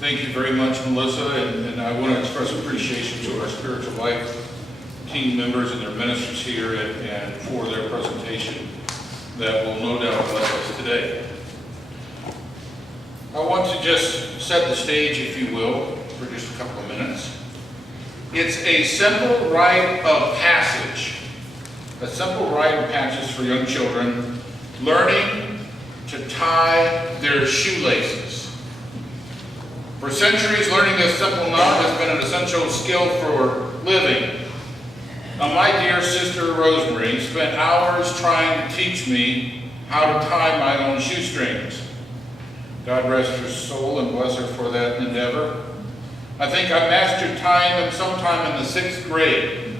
Thank you very much, Melissa, and I want to express appreciation to our spiritual life team members and their ministers here and for their presentation that will no doubt bless us today. I want to just set the stage, if you will, for just a couple of minutes. It's a simple rite of passage. A simple rite of passage for young children, learning to tie their shoelaces. For centuries, learning this simple knot has been an essential skill for living. Now, my dear sister Rosemary spent hours trying to teach me how to tie my own shoestrings. God rest her soul and bless her for that endeavor. I think I mastered tying them sometime in the 6th grade,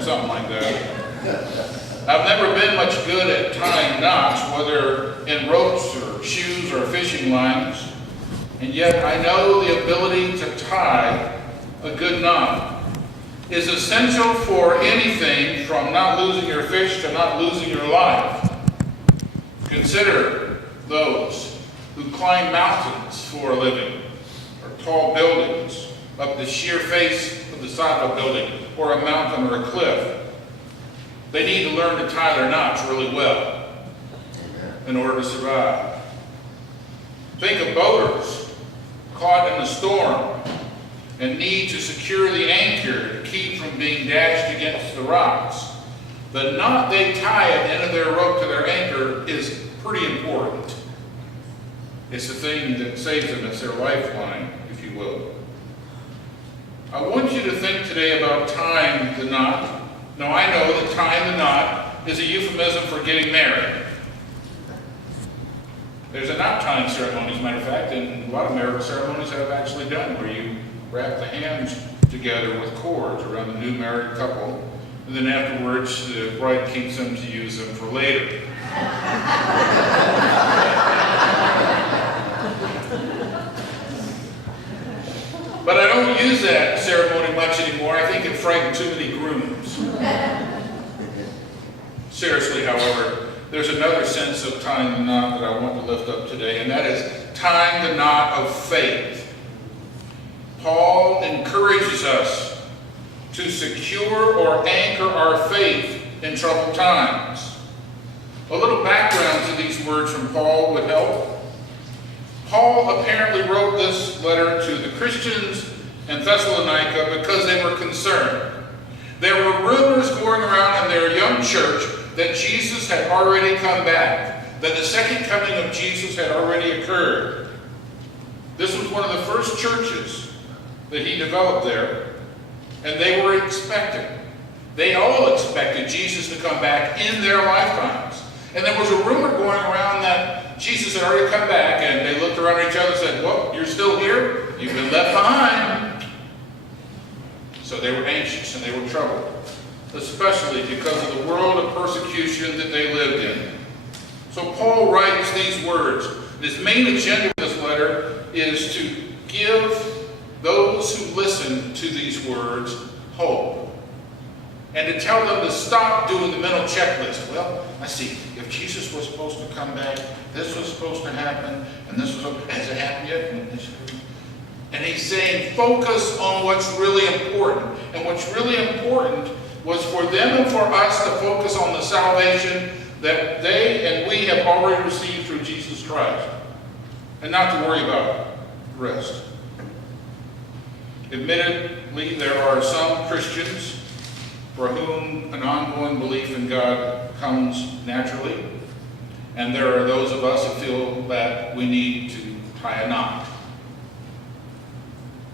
something like that. I've never been much good at tying knots, whether in ropes or shoes or fishing lines, and yet I know the ability to tie a good knot is essential for anything from not losing your fish to not losing your life. Consider those who climb mountains for a living, or tall buildings up the sheer face of the side of a building, or a mountain or a cliff. They need to learn to tie their knots really well in order to survive. Think of boaters caught in a storm and need to secure the anchor to keep from being dashed against the rocks. The knot they tie at the end of their rope to their anchor is pretty important. It's the thing that saves them. It's their lifeline, if you will. I want you to think today about tying the knot. Now, I know that tying the knot is a euphemism for getting married. There's a knot tying ceremony, as a matter of fact, and a lot of marital ceremonies I've actually done, where you wrap the hands together with cords around the new married couple, and then afterwards the bride keeps them to use them for later. But I don't use that ceremony much anymore. I think it frightened too many grooms. Seriously, however, there's another sense of tying the knot that I want to lift up today, and that is tying the knot of faith. Paul encourages us to secure or anchor our faith in troubled times. A little background to these words from Paul would help. Paul apparently wrote this letter to the Christians in Thessalonica because they were concerned. There were rumors going around in their young church that Jesus had already come back, that the second coming of Jesus had already occurred. This was one of the first churches that he developed there, and they were expecting. They all expected Jesus to come back in their lifetimes. And there was a rumor going around that Jesus had already come back, and they looked around at each other and said, "Well, you're still here? You've been left behind." So they were anxious and they were troubled, especially because of the world of persecution that they lived in. So Paul writes these words. His main agenda of this letter is to give those who listen to these words hope, and to tell them to stop doing the mental checklist. Well, I see, if Jesus was supposed to come back, this was supposed to happen, and this was, has it happened yet? And he's saying, focus on what's really important. And what's really important was for them and for us to focus on the salvation that they and we have already received through Jesus Christ, and not to worry about the rest. Admittedly, there are some Christians for whom an ongoing belief in God comes naturally, and there are those of us who feel that we need to tie a knot.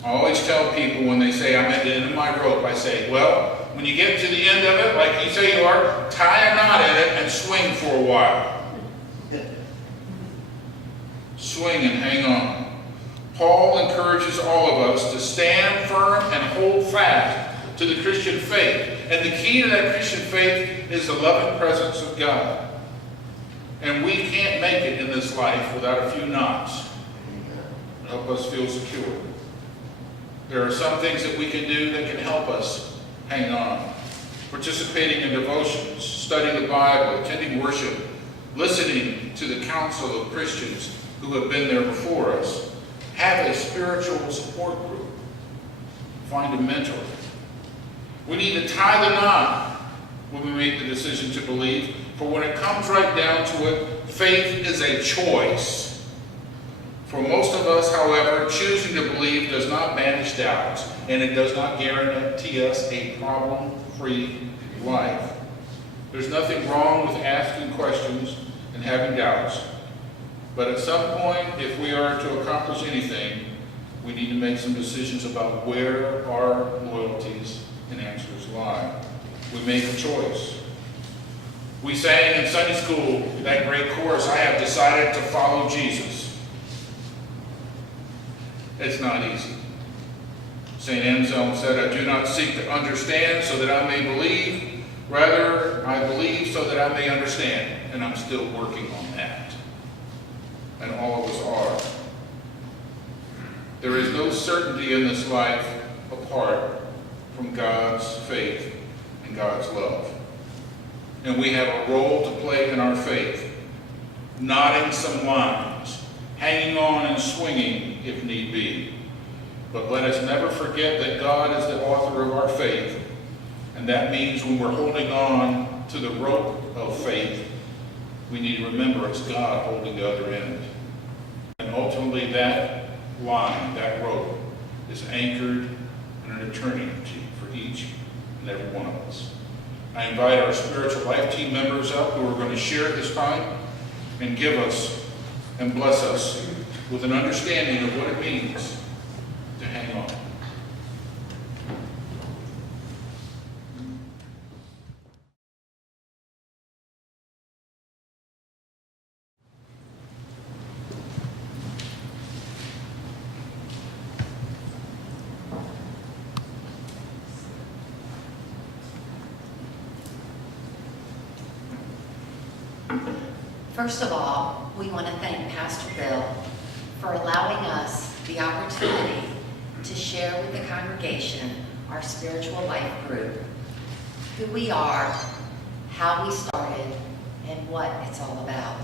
I always tell people when they say, "I'm at the end of my rope," I say, well, when you get to the end of it, like you say you are, tie a knot in it and swing for a while. Swing and hang on. Paul encourages all of us to stand firm and hold fast to the Christian faith. And the key to that Christian faith is the loving presence of God. And we can't make it in this life without a few knots to help us feel secure. There are some things that we can do that can help us hang on. Participating in devotions, studying the Bible, attending worship, listening to the counsel of Christians who have been there before us, Have a spiritual support group. Find a mentor. We need to tie the knot when we make the decision to believe, for when it comes right down to it, faith is a choice. For most of us, however, choosing to believe does not banish doubts, and it does not guarantee us a problem-free life. There's nothing wrong with asking questions and having doubts, but at some point, if we are to accomplish anything, we need to make some decisions about where our loyalties and answers lie. We make a choice. We sang in Sunday school that great chorus, I have decided to follow Jesus. It's not easy. St. Anselm said, I do not seek to understand so that I may believe. Rather, I believe so that I may understand. And I'm still working on that. And all of us are. There is no certainty in this life apart from God's faith and God's love. And we have a role to play in our faith, knotting some lines, hanging on and swinging if need be. But let us never forget that God is the author of our faith, and that means when we're holding on to the rope of faith, we need to remember it's God holding the other end. And ultimately that line, that rope, is anchored in an eternity for each and every one of us. I invite our spiritual life team members up who are going to share this time and give us and bless us with an understanding of what it means to hang on. First of all, we want to thank Pastor Bill for allowing us the opportunity to share with the congregation our spiritual life group, who we are, how we started, and what it's all about.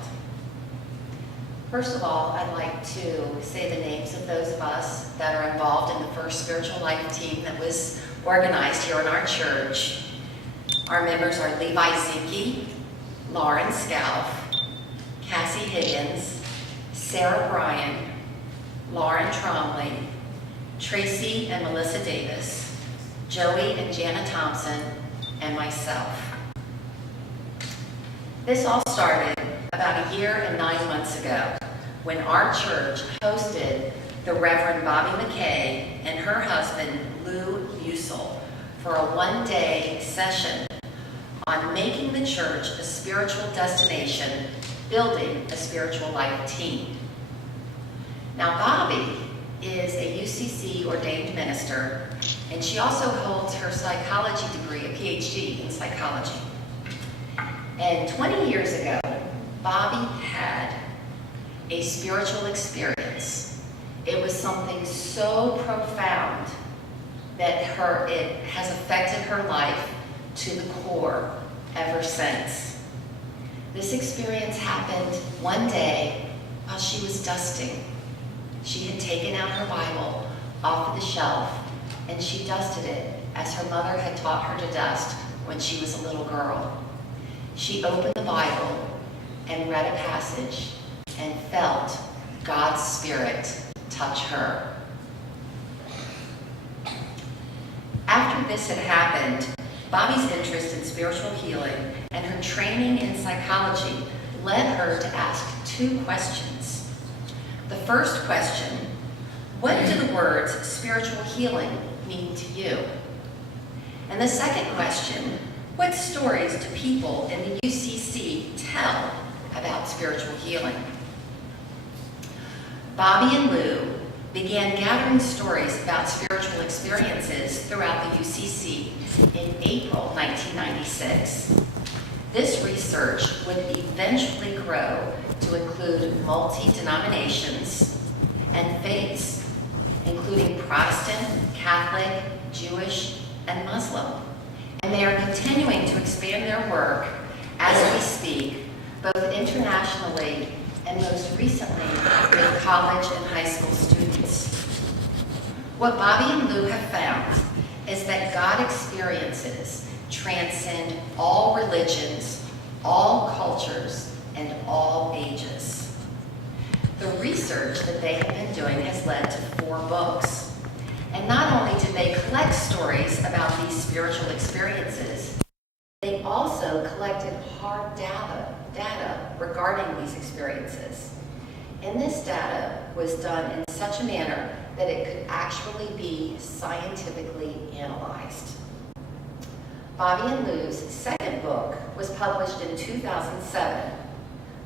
First of all, I'd like to say the names of those of us that are involved in the first spiritual life team that was organized here in our church. Our members are Levi Zinke, Lauren Scalf, Cassie Higgins, Sarah Bryan, Lauren Tromley, Tracy and Melissa Davis, Joey and Jana Thompson, and myself. This all started about a year and 9 months ago when our church hosted the Reverend Bobby McKay and her husband Lou Musil for a one-day session on making the church a spiritual destination, building a spiritual life team. Now, Bobby is a UCC ordained minister, and she also holds her psychology degree, a PhD in psychology. And 20 years ago, Bobby had a spiritual experience. It was something so profound that it has affected her life to the core ever since. This experience happened one day while she was dusting. She had taken out her Bible off of the shelf and she dusted it as her mother had taught her to dust when she was a little girl. She opened the Bible and read a passage and felt God's Spirit touch her. After this had happened, Bobby's interest in spiritual healing and her training in psychology led her to ask two questions. The first question, what do the words spiritual healing mean to you? And the second question, what stories do people in the UCC tell about spiritual healing? Bobby and Lou began gathering stories about spiritual experiences throughout the UCC in April 1996. This research would eventually grow to include multi-denominations and faiths, including Protestant, Catholic, Jewish, and Muslim. And they are continuing to expand their work as we speak, both internationally and most recently with college and high school students. What Bobby and Lou have found is that God experiences transcend all religions, all cultures, and all ages. The research that they have been doing has led to 4 books. And not only did they collect stories about these spiritual experiences, they also collected hard data regarding these experiences. And this data was done in such a manner that it could actually be scientifically analyzed. Bobby and Lou's second book was published in 2007,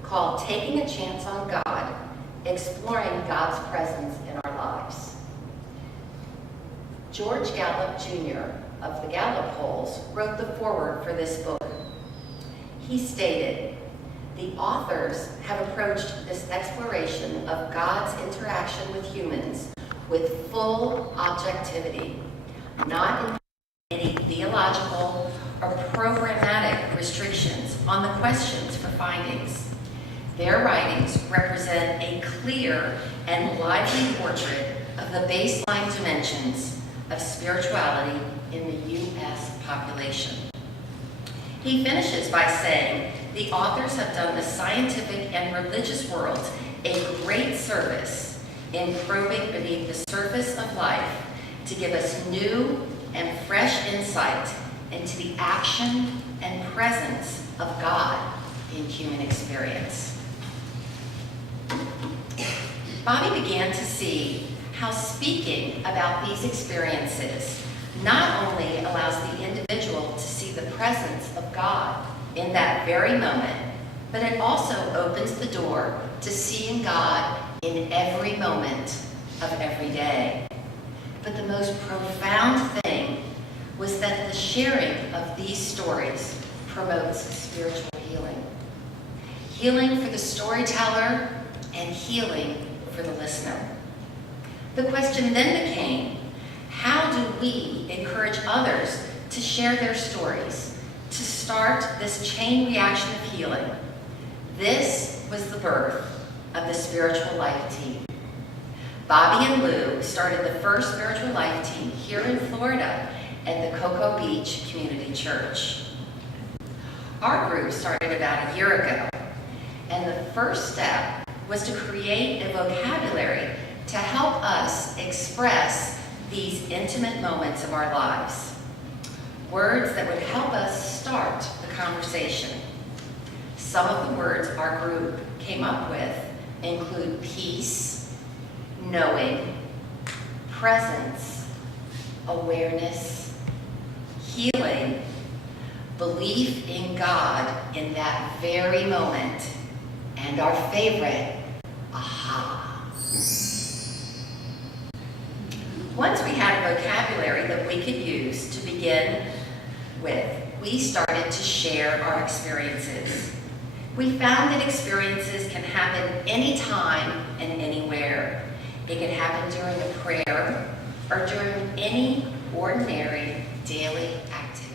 called Taking a Chance on God, Exploring God's Presence in Our Lives. George Gallup Jr. of the Gallup polls wrote the foreword for this book. He stated, "The authors have approached this exploration of God's interaction with humans with full objectivity, not any theological or programmatic restrictions on the questions for findings. Their writings represent a clear and lively portrait of the baseline dimensions of spirituality in the U.S. population." He finishes by saying, "The authors have done the scientific and religious worlds a great service in probing beneath the surface of life to give us new and fresh insight into the action and presence of God in human experience." Bobby began to see how speaking about these experiences not only allows the individual to see the presence of God in that very moment, but it also opens the door to seeing God in every moment of every day. But the most profound thing was that the sharing of these stories promotes spiritual healing. Healing for the storyteller and healing for the listener. The question then became, how do we encourage others to share their stories, to start this chain reaction of healing? This was the birth of the Spiritual Life Team. Bobby and Lou started the first Spiritual Life Team here in Florida at the Cocoa Beach Community Church. Our group started about a year ago, and the first step was to create a vocabulary to help us express these intimate moments of our lives. Words that would help us start the conversation. Some of the words our group came up with include peace, knowing, presence, awareness, healing, belief in God in that very moment, and our favorite, aha. Once we had a vocabulary that we could use to begin with, we started to share our experiences. We found that experiences can happen anytime and anywhere. It can happen during a prayer or during any ordinary daily activity.